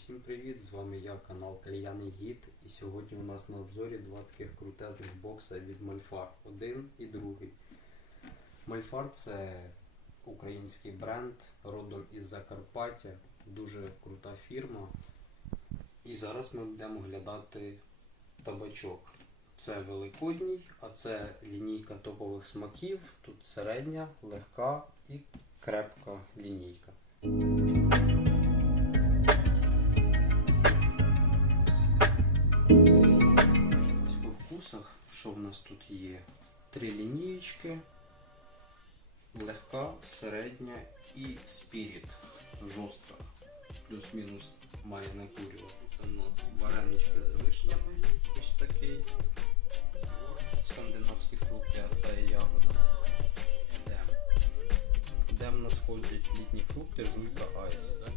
всім привіт! З вами я, канал Кальяний Гід. І сьогодні у нас на обзорі два таких крутезних бокса від Мольфар. Один і другий. Мольфар це український бренд, родом із Закарпаття. Дуже крута фірма. І зараз ми будемо глядати табачок. Це великодній, а це лінійка топових смаків. Тут середня, легка і крепка лінійка. По вкусах, що в нас тут є? Три лінієчки, легка, середня і спіріт. Жорстка. Плюс-мінус має накурювати. Це у нас варенички з вишнями. Ось такий. Скандинавські фрукти, аса і ягода. Дем. Дем нас входять літні фрукти, жуйка айс.